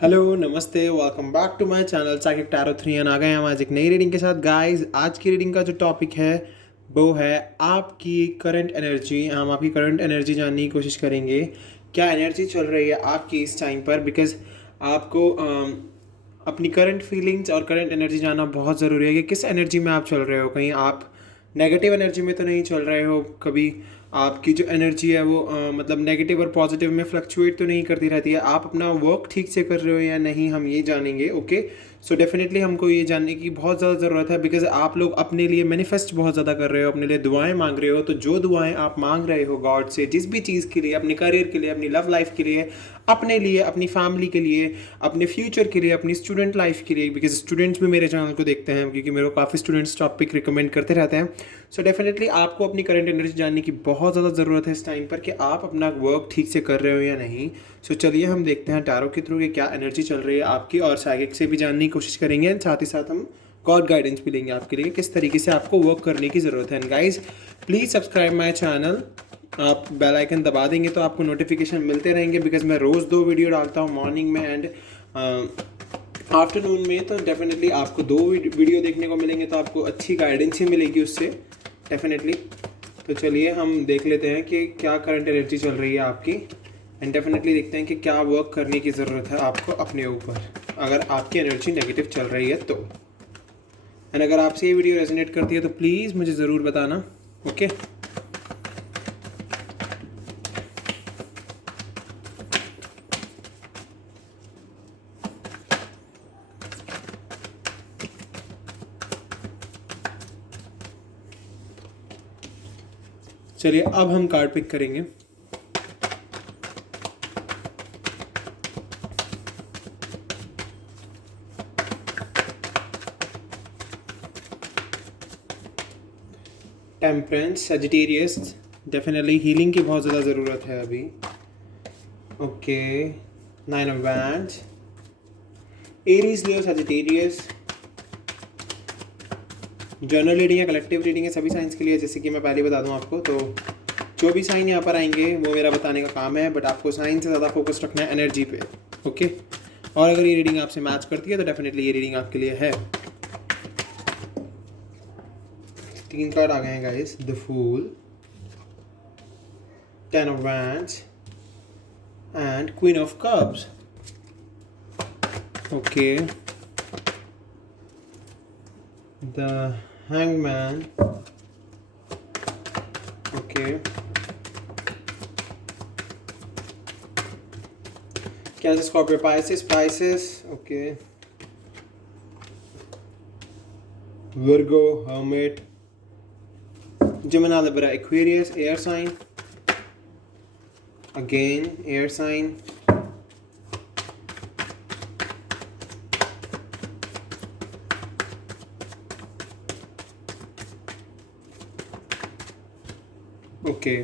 Hello नमस्ते, welcome back to my channel psychic tarot 3 and आ गए हम आज एक नई रीडिंग के साथ। गाइस, आज की रीडिंग का जो टॉपिक है वो है आपकी करंट एनर्जी। हम आपकी करंट एनर्जी जानने की कोशिश करेंगे, क्या एनर्जी चल रही है आपकी इस टाइम पर। बिकॉज आपको अपनी करंट फीलिंग्स और करंट एनर्जी जानना बहुत ज़रूरी है कि किस एनर्जी में आप चल रहे हो। कहीं आप नेगेटिव एनर्जी में तो नहीं चल रहे हो, कभी आपकी जो एनर्जी है वो मतलब नेगेटिव और पॉजिटिव में फ्लक्चुएट तो नहीं करती रहती है। आप अपना वर्क ठीक से कर रहे हो या नहीं, हम ये जानेंगे। ओके, सो डेफिनेटली हमको ये जानने की बहुत ज़्यादा ज़रूरत है, बिकॉज आप लोग अपने लिए मैनिफेस्ट बहुत ज़्यादा कर रहे हो, अपने लिए दुआएं मांग रहे हो। तो जो दुआएं आप मांग रहे हो गॉड से, जिस भी चीज़ के लिए, अपने करियर के लिए, अपनी लव लाइफ के लिए, अपने लिए, अपनी फैमिली के लिए, अपने फ्यूचर के लिए, अपनी स्टूडेंट लाइफ के लिए, बिकॉज स्टूडेंट्स भी मेरे चैनल को देखते हैं क्योंकि मेरे को काफ़ी स्टूडेंट्स टॉपिक रिकमेंड करते रहते हैं। सो डेफिनेटली आपको अपनी करंट एनर्जी जानने की बहुत ज़्यादा ज़रूरत है इस टाइम पर कि आप अपना वर्क ठीक से कर रहे हो या नहीं। सो चलिए हम देखते हैं टैरो के थ्रू कि क्या एनर्जी चल रही है आपकी, और साइकिक से भी जानने की कोशिश करेंगे एंड साथ ही साथ हम गॉड गाइडेंस भी लेंगे आपके लिए, किस तरीके से आपको वर्क करने की ज़रूरत है। And guys, please subscribe my channel. आप बेल आइकन दबा देंगे तो आपको नोटिफिकेशन मिलते रहेंगे, बिकॉज मैं रोज़ 2 वीडियो डालता हूँ, मॉर्निंग में एंड आफ्टरनून में। तो डेफिनेटली आपको 2 वीडियो देखने को मिलेंगे, तो आपको अच्छी गाइडेंस ही मिलेगी उससे डेफिनेटली। तो चलिए हम देख लेते हैं कि क्या करंट एनर्जी चल रही है आपकी, एंड डेफिनेटली देखते हैं कि क्या वर्क करने की ज़रूरत है आपको अपने ऊपर, अगर आपकी एनर्जी नेगेटिव चल रही है तो। एंड अगर आपसे ये वीडियो रेजोनेट करती है तो प्लीज़ मुझे ज़रूर बताना। ओके, चलिए अब हम कार्ड पिक करेंगे। टेम्परेंस, सजिटेरियस, डेफिनेटली हीलिंग की बहुत ज़्यादा ज़रूरत है अभी। Okay, 9 of wands, Aries, Leo, Sagittarius. Journal reading है, कलेक्टिव रीडिंग है, सभी साइंस के लिए। जैसे कि मैं पहले बता दूं आपको, तो जो भी साइन यहाँ पर आएंगे वो मेरा बताने का काम है, बट आपको साइन से ज़्यादा फोकस रखना है एनर्जी पे। ओके, और अगर ये रीडिंग आपसे मैच करती है तो डेफिनेटली ये रीडिंग आपके लिए है। 3 कार्ड आ गए हैं guys, the fool, 10 of wands and queen of cups. Okay, the hangman. Okay, cancer, Scorpio, Pisces. Okay, Virgo, hermit, Gemini, Libra, Aquarius, air sign. Again, air sign. Okay.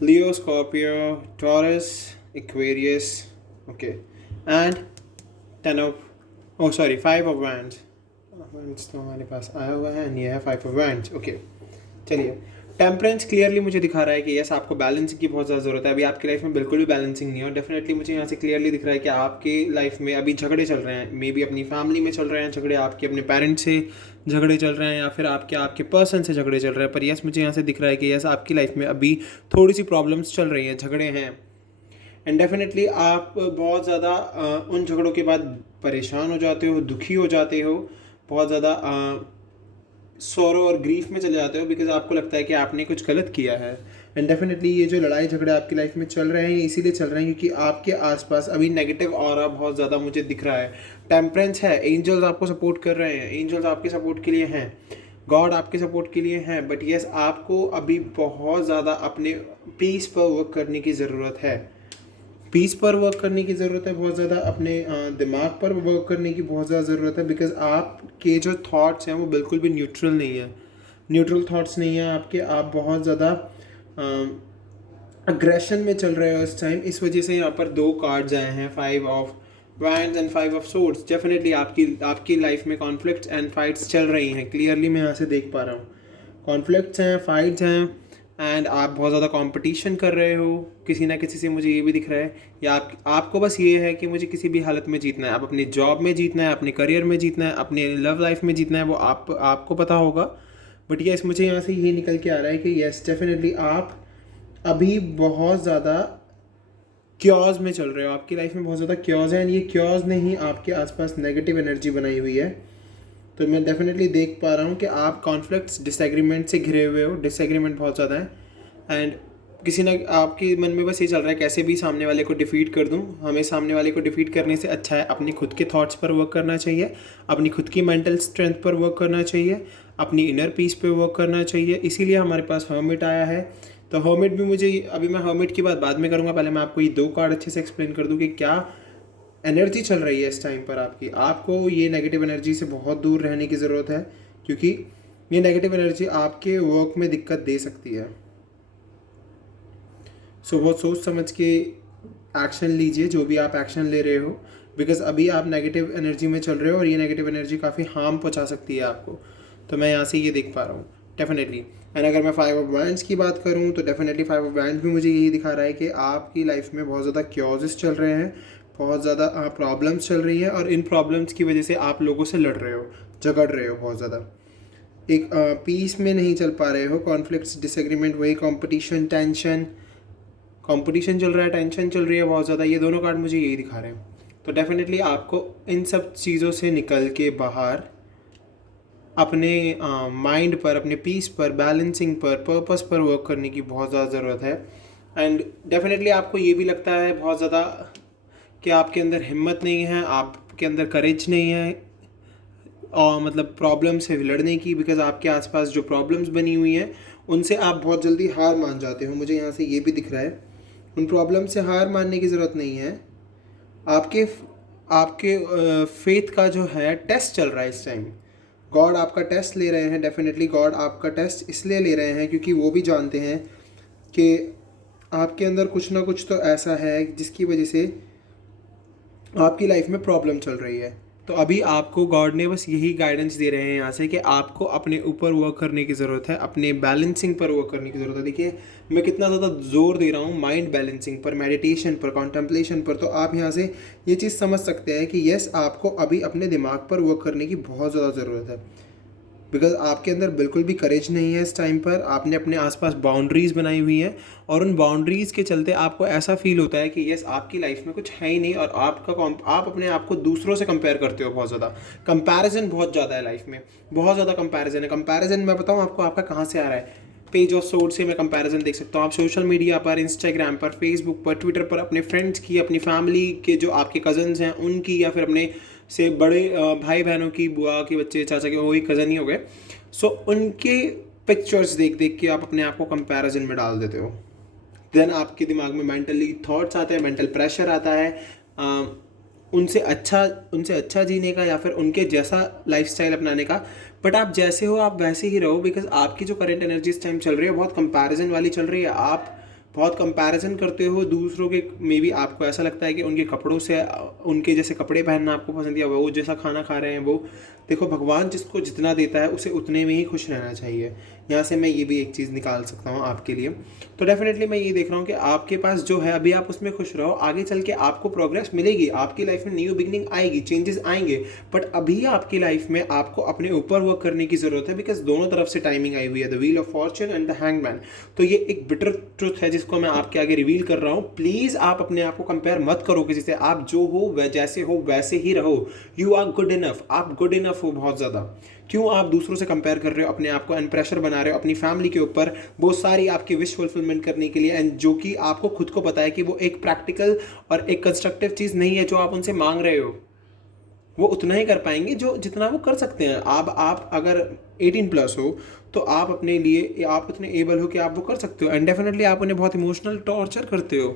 Leo, Scorpio, Taurus, Aquarius. Okay. And 10 of, oh sorry, 5 of wands. Wands तो हमारे पास आया हुआ है, ये है 5 of wands. Okay. चलिए, temperance clearly मुझे दिखा रहा है कि यस, आपको बैलेंसिंग की बहुत ज़्यादा ज़रूरत है। अभी आपकी लाइफ में बिल्कुल भी बैलेंसिंग नहीं है, और डेफिनेटली मुझे यहाँ से क्लियरली दिख रहा है कि आपकी लाइफ में अभी झगड़े चल रहे हैं। मे बी अपनी फैमिली में चल रहे हैं झगड़े, आपके अपने पेरेंट्स से झगड़े चल रहे हैं, या फिर आपके आपके पर्सन से झगड़े चल रहे हैं। पर यस, मुझे यहाँ से दिख रहा है कि यस, आपकी लाइफ में अभी थोड़ी सी प्रॉब्लम्स चल रही हैं, झगड़े हैं। एंड डेफिनेटली आप बहुत ज़्यादा उन झगड़ों के बाद परेशान हो जाते हो, दुखी हो जाते हो, बहुत ज़्यादा सौरो और ग्रीफ में चले जाते हो, बिकॉज आपको लगता है कि आपने कुछ गलत किया है। एंड डेफिनेटली ये जो लड़ाई झगड़े आपकी लाइफ में चल रहे हैं, ये इसीलिए चल रहे हैं क्योंकि आपके आसपास अभी नेगेटिव ऑरा बहुत ज़्यादा मुझे दिख रहा है। टेम्परेंस है, एंजल्स आपको सपोर्ट कर रहे हैं, एंजल्स आपके सपोर्ट के लिए हैं, गॉड आपके सपोर्ट के लिए हैं। बट यस, आपको अभी बहुत ज़्यादा अपने पीस पर वर्क करने की ज़रूरत है। पीस पर वर्क करने की ज़रूरत है बहुत ज़्यादा, अपने दिमाग पर वर्क करने की बहुत ज़्यादा ज़रूरत है, बिकॉज आपके जो थॉट्स हैं वो बिल्कुल भी न्यूट्रल नहीं है, न्यूट्रल थॉट्स नहीं हैं आपके। आप बहुत ज़्यादा अग्रेशन में चल रहे हो इस टाइम। इस वजह से यहाँ पर 2 कार्ड्स आए हैं, 5 of wands and 5 of swords. Definitely आपकी लाइफ में कॉन्फ्लिक्ट्स एंड फाइट्स चल रही हैं, क्लियरली मैं यहाँ से देख पा रहा हूँ। कॉन्फ्लिक्ट्स हैं, फाइट्स हैं, एंड आप बहुत ज़्यादा कंपटीशन कर रहे हो किसी ना किसी से, मुझे ये भी दिख रहा है। या आपको बस ये है कि मुझे किसी भी हालत में जीतना है, आप अपनी जॉब में जीतना है, अपने करियर में जीतना है, अपने लव लाइफ में जीतना है, वो आपको पता होगा। बट यस, मुझे यहाँ से ये निकल के आ रहा है कि यस डेफिनेटली आप अभी बहुत ज़्यादा क्योज में चल रहे हो, आपकी लाइफ में बहुत ज़्यादा क्योज है, एंड ये क्योज ने ही आपके आसपास नेगेटिव एनर्जी बनाई हुई है। तो मैं डेफिनेटली देख पा रहा हूँ कि आप कॉन्फ्लिक्ट्स डिसएग्रीमेंट से घिरे हुए हो, डिसएग्रीमेंट बहुत ज़्यादा है, एंड किसी ना आपके मन में बस ये चल रहा है कैसे भी सामने वाले को डिफीट कर दूँ। हमें सामने वाले को डिफीट करने से अच्छा है अपनी खुद के थॉट्स पर वर्क करना चाहिए, अपनी खुद की मेंटल स्ट्रेंथ पर वर्क करना चाहिए, अपनी इनर पीस पे वर्क करना चाहिए। इसीलिए हमारे पास हर्मिट आया है। तो हर्मिट भी मुझे, अभी मैं हर्मिट की बात बाद में करूँगा, पहले मैं आपको ये 2 कार्ड अच्छे से एक्सप्लेन कर दूँ कि क्या एनर्जी चल रही है इस टाइम पर आपकी। आपको ये नेगेटिव एनर्जी से बहुत दूर रहने की ज़रूरत है, क्योंकि ये नेगेटिव एनर्जी आपके वर्क में दिक्कत दे सकती है। सो बहुत सोच समझ के एक्शन लीजिए, जो भी आप एक्शन ले रहे हो, बिकॉज अभी आप नेगेटिव एनर्जी में चल रहे हो और ये नेगेटिव एनर्जी काफ़ी हार्म पहुंचा सकती है आपको। तो मैं यहाँ से ये देख पा रहा हूँ डेफिनेटली। एंड अगर मैं 5 ऑफ वैंड्स की बात करूँ तो डेफिनेटली 5 ऑफ वैंड्स भी मुझे यही दिखा रहा है कि आपकी लाइफ में बहुत ज़्यादा क्योजेस चल रहे हैं, बहुत ज़्यादा प्रॉब्लम्स चल रही हैं, और इन प्रॉब्लम्स की वजह से आप लोगों से लड़ रहे हो, झगड़ रहे हो बहुत ज़्यादा, एक पीस में नहीं चल पा रहे हो। कॉन्फ्लिक्ट्स, डिसएग्रीमेंट, वही कंपटीशन, टेंशन, कंपटीशन चल रहा है, टेंशन चल रही है बहुत ज़्यादा। ये दोनों कार्ड मुझे यही दिखा रहे हैं। तो डेफिनेटली आपको इन सब चीज़ों से निकल के बाहर अपने माइंड पर, अपने पीस पर, बैलेंसिंग पर, पर्पस पर वर्क करने की बहुत ज़्यादा ज़रूरत है। एंड डेफिनेटली आपको ये भी लगता है बहुत ज़्यादा कि आपके अंदर हिम्मत नहीं है, आपके अंदर करेज नहीं है, और मतलब प्रॉब्लम से लड़ने की, बिकॉज आपके आसपास जो प्रॉब्लम्स बनी हुई हैं उनसे आप बहुत जल्दी हार मान जाते हो। मुझे यहाँ से ये भी दिख रहा है, उन प्रॉब्लम से हार मानने की ज़रूरत नहीं है। आपके आपके फेथ का जो है टेस्ट चल रहा है इस टाइम। गॉड आपका टेस्ट ले रहे हैं, डेफिनेटली गॉड आपका टेस्ट इसलिए ले रहे हैं क्योंकि वो भी जानते हैं कि आपके अंदर कुछ ना कुछ तो ऐसा है जिसकी वजह से आपकी लाइफ में प्रॉब्लम चल रही है। तो अभी आपको गॉड ने बस यही गाइडेंस दे रहे हैं यहाँ से कि आपको अपने ऊपर वर्क करने की ज़रूरत है, अपने बैलेंसिंग पर वर्क करने की ज़रूरत है। देखिए मैं कितना ज़्यादा जोर दे रहा हूँ माइंड बैलेंसिंग पर, मेडिटेशन पर, कॉन्टेम्पलेशन पर। तो आप यहाँ से ये चीज़ समझ सकते हैं कि यस, आपको अभी अपने दिमाग पर वर्क करने की बहुत ज़्यादा ज़रूरत है, बिकॉज आपके अंदर बिल्कुल भी करेज नहीं है इस टाइम पर। आपने अपने आसपास बाउंड्रीज़ बनाई हुई हैं, और उन बाउंड्रीज़ के चलते आपको ऐसा फील होता है कि यस, आपकी लाइफ में कुछ है ही नहीं, और आप अपने आप को दूसरों से कंपेयर करते हो बहुत ज़्यादा। कंपैरिजन बहुत ज़्यादा है लाइफ में, बहुत ज़्यादा कंपैरिजन है। कंपैरिजन मैं बताऊँ आपको आपका कहाँ से आ रहा है, पेज ऑफ सोर्ड से मैं कंपैरिजन देख सकता हूँ। आप सोशल मीडिया पर, इंस्टाग्राम पर, फेसबुक पर, ट्विटर पर अपने फ्रेंड्स की, अपनी फैमिली के जो आपके कज़न्स हैं उनकी, या फिर अपने से बड़े भाई बहनों की, बुआ के बच्चे, चाचा के, वही कज़न ही हो गए, सो उनके पिक्चर्स देख देख के आप अपने आप को कंपैरिजन में डाल देते हो। देन आपके दिमाग में मेंटली थॉट्स आते हैं, मेंटल प्रेशर आता है उनसे अच्छा जीने का, या फिर उनके जैसा लाइफस्टाइल अपनाने का। बट आप जैसे हो आप वैसे ही रहो, बिकॉज आपकी जो करंट एनर्जी इस टाइम चल रही है बहुत कंपैरिजन वाली चल रही है। आप बहुत कंपैरिजन करते हो दूसरों के, मे बी आपको ऐसा लगता है कि उनके कपड़ों से, उनके जैसे कपड़े पहनना आपको पसंद, या वो जैसा खाना खा रहे हैं वो। देखो भगवान जिसको जितना देता है उसे उतने में ही खुश रहना चाहिए। यहाँ से मैं ये भी एक चीज़ निकाल सकता हूँ आपके लिए। तो डेफिनेटली मैं ये देख रहा हूँ कि आपके पास जो है अभी आप उसमें खुश रहो, आगे चल के आपको प्रोग्रेस मिलेगी, आपकी लाइफ में न्यू बिगनिंग आएगी, चेंजेस आएंगे। बट अभी आपकी लाइफ में आपको अपने ऊपर वर्क करने की ज़रूरत है, बिकॉज दोनों तरफ से टाइमिंग आई हुई है, the wheel of Fortune and the hangman. तो ये एक बिटर ट्रुथ है जिसको मैं आपके आगे रिवील कर रहा हूँ। प्लीज़ आप अपने आप को कंपेयर मत करो किसी से, आप जो हो वह जैसे हो वैसे ही रहो। यू आर गुड इनफ, आप गुड इनफ हो बहुत ज़्यादा। क्यों आप दूसरों से कंपेयर कर रहे हो, अपने आप को एंड प्रेशर बना रहे हो अपनी फैमिली के ऊपर बहुत सारी आपकी विश फुलफिलमेंट करने के लिए, एंड जो कि आपको खुद को पता है कि वो एक प्रैक्टिकल और एक कंस्ट्रक्टिव चीज़ नहीं है जो आप उनसे मांग रहे हो। वो उतना ही कर पाएंगे जो जितना वो कर सकते हैं। आप अगर 18+ हो तो आप अपने लिए आप उतने एबल हो कि आप वो कर सकते हो। एंड डेफिनेटली आप उन्हें बहुत इमोशनल टॉर्चर करते हो,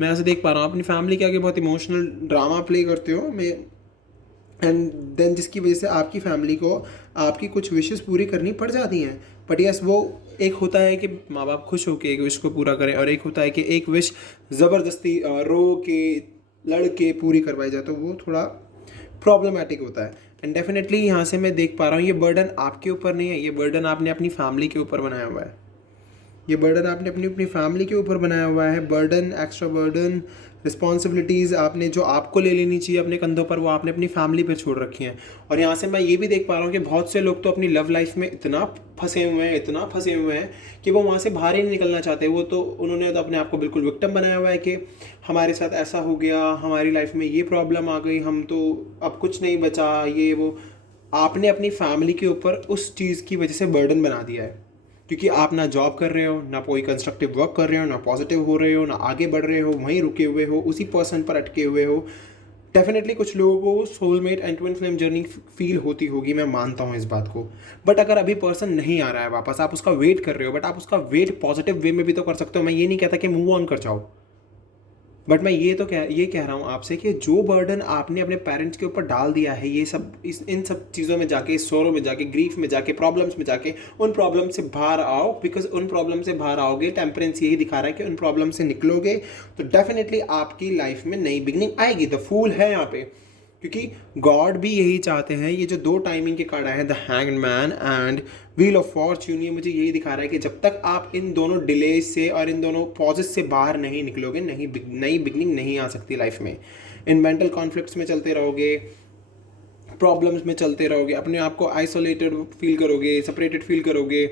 मैं ऐसे देख पा रहा हूँ। अपनी फैमिली के आगे बहुत इमोशनल ड्रामा प्ले करते हो, मैं एंड देन जिसकी वजह से आपकी फैमिली को आपकी कुछ विशेस पूरी करनी पड़ जाती हैं। बट यस, वो एक होता है कि माँ बाप खुश होकर एक विश को पूरा करें, और एक होता है कि एक विश ज़बरदस्ती रो के लड़ के पूरी करवाई जाए, तो वो थोड़ा प्रॉब्लमेटिक होता है। एंड डेफिनेटली यहाँ से मैं देख पा रहा हूँ ये बर्डन आपके ऊपर नहीं है, ये बर्डन आपने अपनी फैमिली के ऊपर बनाया हुआ है। ये बर्डन आपने अपनी अपनी फैमिली के ऊपर बनाया हुआ है। बर्डन, एक्स्ट्रा बर्डन, रिस्पॉन्सिबिलिटीज़ आपने जो आपको ले लेनी चाहिए अपने कंधों पर, वो आपने अपनी फैमिली पर छोड़ रखी हैं। और यहाँ से मैं ये भी देख पा रहा हूँ कि बहुत से लोग तो अपनी लव लाइफ में इतना फंसे हुए हैं, इतना फंसे हुए हैं कि वो वहाँ से बाहर ही नहीं निकलना चाहते। वो तो उन्होंने तो अपने आप को बिल्कुल विक्टिम बनाया हुआ है कि हमारे साथ ऐसा हो गया, हमारी लाइफ में ये प्रॉब्लम आ गई, हम तो अब कुछ नहीं बचा, ये वो। आपने अपनी फैमिली के ऊपर उस चीज़ की वजह से बर्डन बना दिया है, क्योंकि आप ना जॉब कर रहे हो, ना कोई कंस्ट्रक्टिव वर्क कर रहे हो, ना पॉजिटिव हो रहे हो, ना आगे बढ़ रहे हो, वहीं रुके हुए हो, उसी पर्सन पर अटके हुए हो। डेफिनेटली कुछ लोगों को soulmate and twin flame journey feel होती होगी, मैं मानता हूँ इस बात को। बट अगर अभी पर्सन नहीं आ रहा है वापस, आप उसका वेट कर रहे हो, बट आप उसका वेट पॉजिटिव वे में भी तो कर सकते हो। मैं ये नहीं कहता कि मूव ऑन कर जाओ, बट मैं ये कह रहा हूँ आपसे कि जो बर्डन आपने अपने पेरेंट्स के ऊपर डाल दिया है, ये सब इन सब चीज़ों में जाके, इस सोरो में जाके, ग्रीफ में जाके, प्रॉब्लम्स में जाके, उन प्रॉब्लम से बाहर आओ। बिकॉज उन प्रॉब्लम से बाहर आओगे, टेम्परेंस यही दिखा रहा है कि उन प्रॉब्लम से निकलोगे तो डेफिनेटली आपकी लाइफ में नई बिगनिंग आएगी। द फूल है यहाँ पे, क्योंकि गॉड भी यही चाहते हैं। ये जो दो टाइमिंग के कार्ड आए हैं, the hanged man and wheel of Fortune, ये मुझे यही दिखा रहा है कि जब तक आप इन दोनों डिलेज से और इन दोनों पॉजेस से बाहर नहीं निकलोगे, नई बिगनिंग नहीं आ सकती लाइफ में। इन मेंटल कॉन्फ्लिक्ट्स में चलते रहोगे, प्रॉब्लम्स में चलते रहोगे, अपने आप को आइसोलेटेड फील करोगे, सेपरेटेड फील करोगे,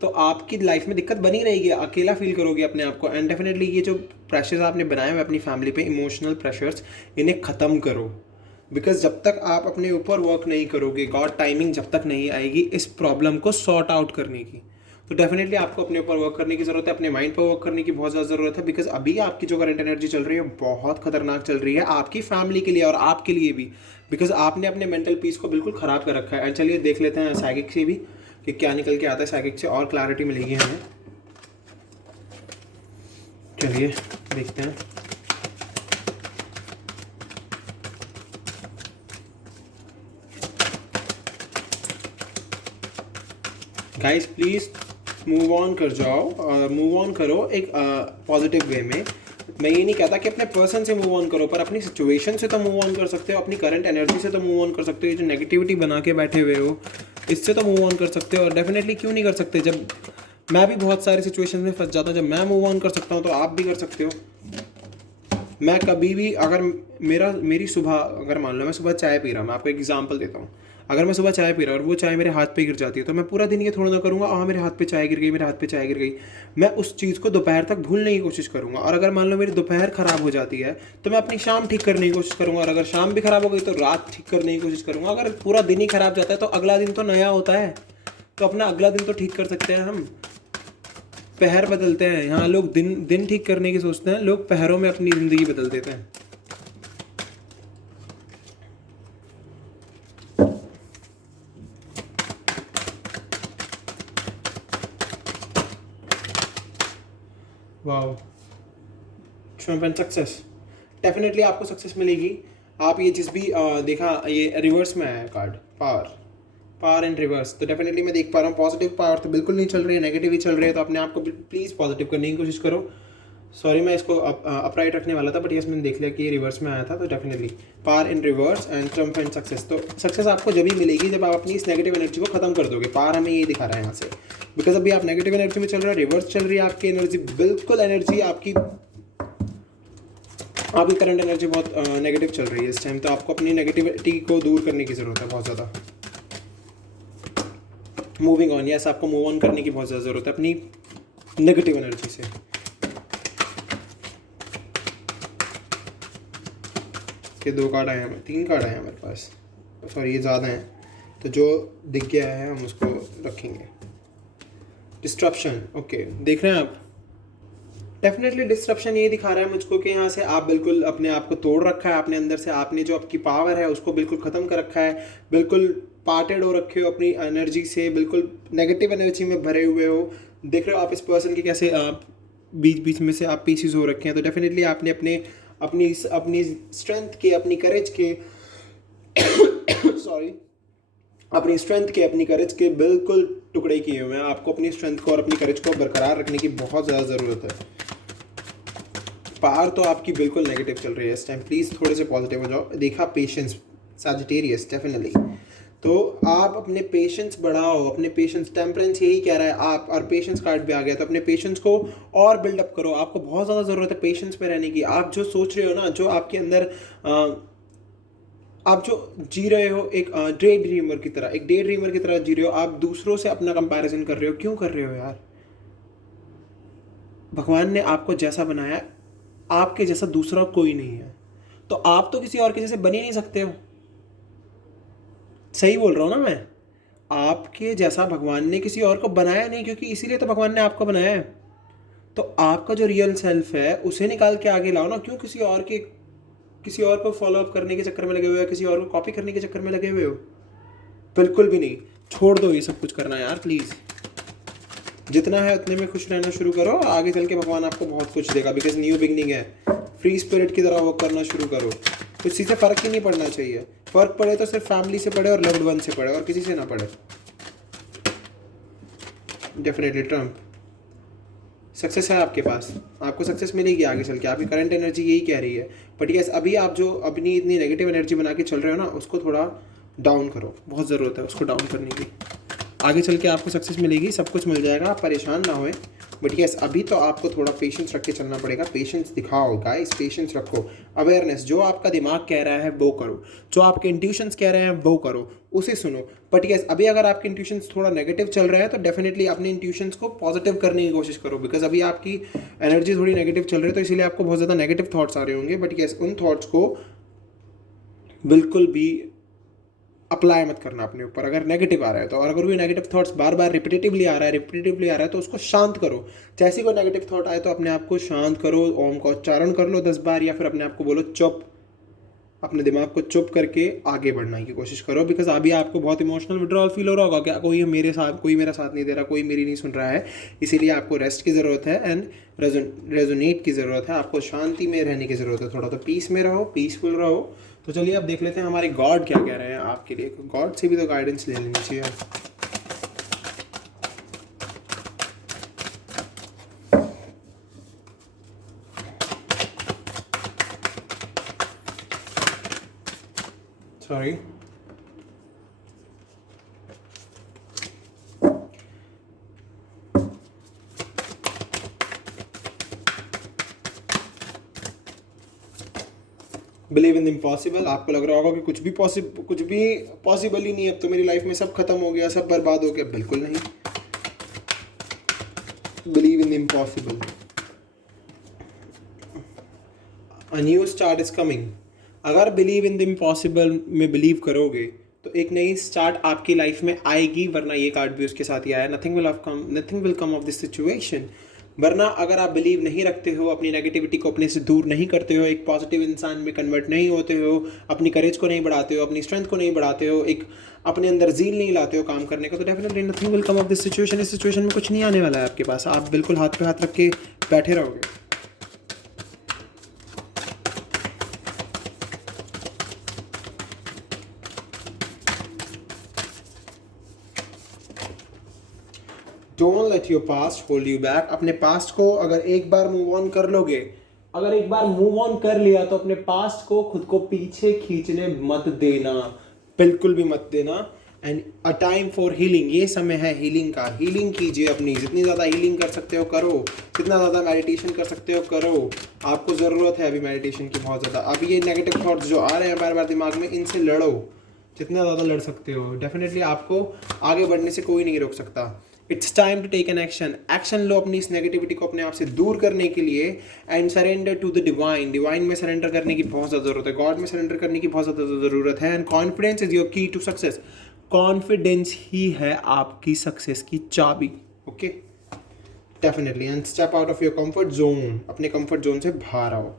तो आपकी लाइफ में दिक्कत बनी रहेगी, अकेला फील करोगे अपने आप को। एंड डेफिनेटली ये जो प्रेशर्स आपने बनाए हुए अपनी फैमिली पे, इमोशनल प्रेशर्स, इन्हें ख़त्म करो। बिकॉज जब तक आप अपने ऊपर वर्क नहीं करोगे, गॉड टाइमिंग जब तक नहीं आएगी इस प्रॉब्लम को सॉर्ट आउट करने की, तो डेफिनेटली आपको अपने ऊपर वर्क करने की ज़रूरत है, अपने माइंड पर वर्क करने की बहुत ज़्यादा ज़रूरत है। बिकॉज अभी आपकी जो करंट एनर्जी चल रही है बहुत खतरनाक चल रही है आपकी फैमिली के लिए और आपके लिए भी। बिकॉज आपने अपने मेंटल पीस को बिल्कुल ख़राब कर रखा है। एंड चलिए देख लेते हैं साइकिक से भी कि क्या निकल के आता है। साइकिक से और क्लैरिटी मिलेगी हमें। चलिए देखते हैं। गाइस प्लीज़ मूव ऑन कर जाओ, मूव ऑन करो एक पॉजिटिव वे में। मैं ये नहीं कहता कि अपने पर्सन से मूव ऑन करो, पर अपनी सिचुएशन से तो मूव ऑन कर सकते हो, अपनी करंट एनर्जी से तो मूव ऑन कर सकते हो। ये जो नेगेटिविटी बना के बैठे हुए हो, इससे तो मूव ऑन कर सकते हो। और डेफिनेटली क्यों नहीं कर सकते, जब मैं भी बहुत सारी सिचुएशन में फंस जाता हूँ, जब मैं मूव ऑन कर सकता हूँ तो आप भी कर सकते हो। मैं कभी भी अगर मेरी सुबह, अगर मान लो मैं सुबह चाय पी रहा हूँ, मैं आपको एग्जांपल देता हूँ। अगर मैं सुबह चाय पी रहा हूँ और वो चाय मेरे हाथ पे गिर जाती है, तो मैं पूरा दिन ये थोड़ा ना करूँगा, हाँ मेरे हाथ पे चाय गिर गई, मेरे हाथ पे चाय गिर गई। मैं उस चीज़ को दोपहर तक भूलने की कोशिश करूँगा। और अगर मान लो मेरी दोपहर ख़राब हो जाती है तो मैं अपनी शाम ठीक करने की कोशिश करूँगा। और अगर शाम भी ख़राब हो गई तो रात ठीक करने की कोशिश करूँगा। अगर पूरा दिन ही ख़राब जाता है तो अगला दिन तो नया होता है, तो अपना अगला दिन तो ठीक कर सकते हैं हम। पहर बदलते हैं, यहाँ लोग दिन ठीक करने की सोचते हैं, लोग पहरों में अपनी ज़िंदगी बदल देते हैं। वाओ, ट्रम्प सक्सेस, डेफिनेटली आपको सक्सेस मिलेगी। आप ये चीज़ भी देखा, ये रिवर्स में आया कार्ड, पावर एंड रिवर्स। तो डेफिनेटली मैं देख पा रहा हूँ पॉजिटिव पावर तो बिल्कुल नहीं चल रही है, नेगेटिव ही चल रही है। तो अपने आप को प्लीज़ पॉजिटिव करने की कोशिश करो। सॉरी मैं इसको अपराइट रखने वाला था, बट यस मैंने देख लिया कि ये रिवर्स में आया था। तो definitely power in reverse and Trump and success. तो सक्सेस आपको जब भी मिलेगी जब आप अपनी इस नेगेटिव एनर्जी को खत्म कर दोगे। पावर हमें ये दिखा रहा है यहाँ से, बिकॉज अभी आप नेगेटिव एनर्जी में चल रहे हो, रिवर्स चल रही है आपकी एनर्जी, बिल्कुल एनर्जी आपकी करंट एनर्जी बहुत नेगेटिव चल रही है इस टाइम। तो आपको अपनी नेगेटिविटी को दूर करने की ज़रूरत है बहुत ज़्यादा। मूविंग ऑन, यस आपको मूव ऑन करने की बहुत ज़्यादा ज़रूरत है अपनी नेगेटिव एनर्जी से। के 2 कार्ड आए हैं, 3 कार्ड आए हैं मेरे पास, सॉरी ये ज़्यादा हैं, तो जो दिख गया है हम उसको रखेंगे। डिस्ट्रप्शन, ओके देख रहे हैं आप, डेफिनेटली डिस्ट्रप्शन ये दिखा रहा है मुझको कि यहाँ से आप बिल्कुल अपने आप को तोड़ रखा है आपने अंदर से। आपने जो आपकी पावर है उसको बिल्कुल ख़त्म कर रखा है, बिल्कुल पार्टेड हो रखे हो अपनी एनर्जी से, बिल्कुल नेगेटिव एनर्जी में भरे हुए हो। देख रहे हो आप इस पर्सन के कैसे बीच बीच में से आप पीसीज हो रखे हैं। तो डेफिनेटली आपने अपनी स्ट्रेंथ के, अपनी करेज के सॉरी अपनी स्ट्रेंथ के, अपनी करेज के बिल्कुल टुकड़े किए हुए हैं। आपको अपनी स्ट्रेंथ को और अपनी करेज को बरकरार रखने की बहुत ज़्यादा ज़रूरत है। पावर तो आपकी बिल्कुल नेगेटिव चल रही है इस टाइम, प्लीज़ थोड़े से पॉजिटिव हो जाओ। देखा पेशेंस, सैजिटेरियस, डेफिनेटली तो आप अपने पेशेंस बढ़ाओ, अपने पेशेंस, टेम्परेंस यही कह रहा है आप, और पेशेंस कार्ड भी आ गया, तो अपने पेशेंस को और बिल्डअप करो। आपको बहुत ज़्यादा ज़रूरत है पेशेंस पे रहने की। आप जो सोच रहे हो ना, जो आपके अंदर आप जो जी रहे हो एक डे ड्रीमर की तरह, एक डे ड्रीमर की तरह जी रहे हो, आप दूसरों से अपना कंपैरिजन कर रहे हो। क्यों कर रहे हो यार? भगवान ने आपको जैसा बनाया, आपके जैसा दूसरा कोई नहीं है, तो आप तो किसी और के जैसे बन ही नहीं सकते हो। सही बोल रहा हूँ ना मैं? आपके जैसा भगवान ने किसी और को बनाया नहीं, क्योंकि इसीलिए तो भगवान ने आपको बनाया है। तो आपका जो रियल सेल्फ है उसे निकाल के आगे लाओ ना। क्यों किसी और को फॉलो अप करने के चक्कर में लगे हुए हो, किसी और को कॉपी करने के चक्कर में लगे हुए हो? बिल्कुल भी नहीं। छोड़ दो ये सब कुछ करना यार, प्लीज़। जितना है उतने में खुश रहना शुरू करो, आगे चल के भगवान आपको बहुत कुछ देगा, बिकॉज न्यू बिगनिंग है। फ्री स्पिरिट की तरह वर्क करना शुरू करो। किसी से फ़र्क ही नहीं पड़ना चाहिए। फ़र्क पड़े तो सिर्फ फैमिली से पड़े और लव्ड वन से पड़े, और किसी से ना पड़े। डेफिनेटली ट्रम्प सक्सेस है आपके पास, आपको सक्सेस मिलेगी आगे चल के। आपकी करंट एनर्जी यही कह रही है। बट यस, अभी आप जो अपनी इतनी नेगेटिव एनर्जी बना के चल रहे हो ना, उसको थोड़ा डाउन करो। बहुत ज़रूरत है उसको डाउन करने की। आगे चल के आपको सक्सेस मिलेगी, सब कुछ मिल जाएगा, आप परेशान ना होए। बट यस, अभी तो आपको थोड़ा पेशेंस रख के चलना पड़ेगा। पेशेंस दिखाओ गाइस, पेशेंस रखो। अवेयरनेस, जो आपका दिमाग कह रहा है वो करो, जो आपके इंट्यूशंस कह रहे हैं वो करो, उसे सुनो। बट यस, अभी अगर आपके इंट्यूशंस थोड़ा नेगेटिव चल रहे हैं तो डेफिनेटली अपने इंट्यूशंस को पॉजिटिव करने की कोशिश करो, बिकॉज अभी आपकी एनर्जी थोड़ी नेगेटिव चल रही है, तो इसीलिए आपको बहुत ज़्यादा नेगेटिव थॉट्स आ रहे होंगे। बट यस, उन थॉट्स को बिल्कुल भी अप्लाई मत करना अपने ऊपर, अगर नेगेटिव आ रहा है तो। और अगर कोई नेगेटिव थॉट्स बार बार रिपीटेटिवली आ रहा है तो उसको शांत करो। जैसे कोई नेगेटिव थॉट आए तो अपने आप को शांत करो, ओम का उच्चारण कर लो 10 बार, या फिर अपने आप को बोलो चुप। अपने दिमाग को चुप करके आगे बढ़ने की कोशिश करो, बिकॉज अभी आपको बहुत इमोशनल विड्रॉल फील हो रहा होगा। क्या कोई मेरा साथ नहीं दे रहा, कोई मेरी नहीं सुन रहा है। इसीलिए आपको रेस्ट की ज़रूरत है एंड रेजोनेट की ज़रूरत है। आपको शांति में रहने की ज़रूरत है, थोड़ा तो पीस में रहो, पीसफुल रहो। तो चलिए अब देख लेते हैं हमारे गॉड क्या कह रहे हैं आपके लिए। गॉड से भी तो गाइडेंस ले लेनी चाहिए। Sorry, believe in the impossible. आपको लग रहा होगा कि कुछ भी पॉसिबल ही नहीं है, अब तो मेरी लाइफ में सब खत्म हो गया, सब बर्बाद हो गया। बिल्कुल नहीं। Believe in the impossible. A new start is coming. अगर बिलीव इन द इम्पॉसिबल में बिलीव करोगे तो एक नई स्टार्ट आपकी लाइफ में आएगी, वरना ये कार्ड भी उसके साथ ही आया, nothing will come of this situation. वरना अगर आप बिलीव नहीं रखते हो, अपनी नेगेटिविटी को अपने से दूर नहीं करते हो, एक पॉजिटिव इंसान में कन्वर्ट नहीं होते हो, अपनी करेज को नहीं बढ़ाते हो, अपनी स्ट्रेंथ को नहीं बढ़ाते हो, एक अपने अंदर जील नहीं लाते हो काम करने का, तो definitely nothing will come of this situation. इस सिचुएशन में कुछ नहीं आने वाला है आपके पास। आप बिल्कुल हाथ पे हाथ रख के बैठे रहोगे। Don't let your past hold you back. अपने पास्ट को अगर एक बार मूव ऑन कर लोगे, अगर एक बार मूव ऑन कर लिया, तो अपने पास्ट को खुद को पीछे खींचने मत देना, बिल्कुल भी मत देना। And a time for healing, ये समय है हीलिंग का। हीलिंग कीजिए अपनी, जितनी ज़्यादा हीलिंग कर सकते हो करो, जितना ज़्यादा मेडिटेशन कर सकते हो करो। आपको ज़रूरत है अभी मेडिटेशन की बहुत ज़्यादा। अभी ये नेगेटिव थॉट्स जो आ रहे हैं बार बार दिमाग में, इनसे लड़ो, जितना ज़्यादा लड़ सकते हो। डेफिनेटली आपको आगे बढ़ने से कोई नहीं रोक सकता। It's time to take an action. Action लो अपनी इस नेगेटिविटी को अपने आप से दूर करने के लिए, and surrender to the divine. Divine में सरेंडर करने की बहुत ज़्यादा ज़रूरत है, गॉड में सरेंडर करने की बहुत ज़्यादा ज़रूरत है। एंड कॉन्फिडेंस इज योर की टू सक्सेस। कॉन्फिडेंस ही है आपकी सक्सेस की चाबी। Okay, definitely. And step out of your comfort zone, अपने कंफर्ट जोन से बाहर आओ।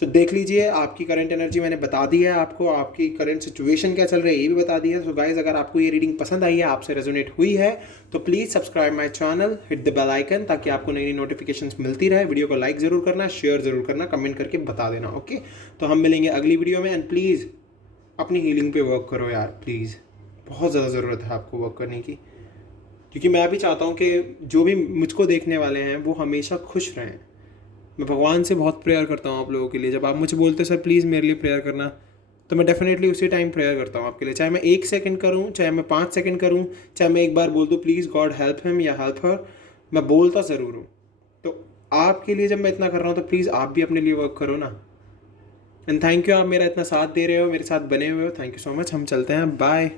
सो देख लीजिए आपकी करंट एनर्जी मैंने बता दी है आपको, आपकी करंट सिचुएशन क्या चल रही है ये भी बता दी है। सो गाइज, अगर आपको ये रीडिंग पसंद आई है, आपसे रेजोनेट हुई है, तो please subscribe my channel, hit the bell icon, ताकि आपको नई नई नोटिफिकेशंस मिलती रहे। वीडियो को लाइक ज़रूर करना, शेयर ज़रूर करना, कमेंट करके बता देना। ओके, तो हम मिलेंगे अगली वीडियो में। एंड प्लीज़ अपनी हीलिंग पे वर्क करो यार, प्लीज़। बहुत ज़्यादा ज़रूरत है आपको वर्क करने की, क्योंकि मैं भी चाहता हूँ कि जो भी मुझको देखने वाले हैं वो हमेशा खुश रहें। मैं भगवान से बहुत प्रेयर करता हूँ आप लोगों के लिए। जब आप मुझे बोलते हैं सर प्लीज़ मेरे लिए प्रेयर करना, तो मैं डेफिनेटली उसी टाइम प्रेयर करता हूँ आपके लिए, चाहे मैं 1 सेकंड करूँ, चाहे मैं 5 सेकंड करूँ, चाहे मैं एक बार बोल दूँ प्लीज़ गॉड हेल्प हिम या हेल्प हर, मैं बोलता ज़रूर हूँ। तो आपके लिए जब मैं इतना कर रहा हूँ तो प्लीज़ आप भी अपने लिए वर्क करो ना। एंड थैंक यू, आप मेरा इतना साथ दे रहे हो, मेरे साथ बने हुए हो, थैंक यू सो मच। हम चलते हैं, बाय।